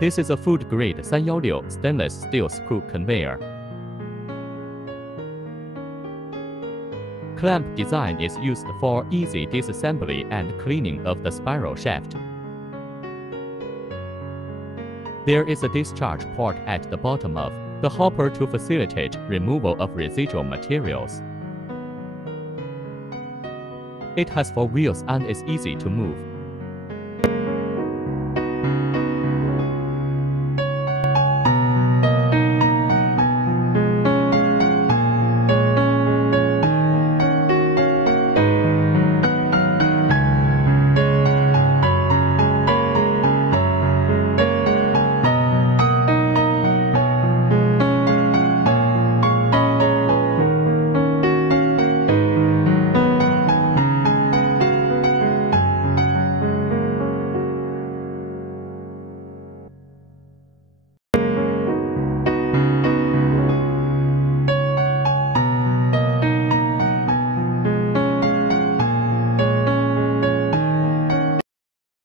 This is a food-grade 316 stainless steel screw conveyor. Clamp design is used for easy disassembly and cleaning of the spiral shaft. There is a discharge port at the bottom of the hopper to facilitate removal of residual materials. It has 4 wheels and is easy to move.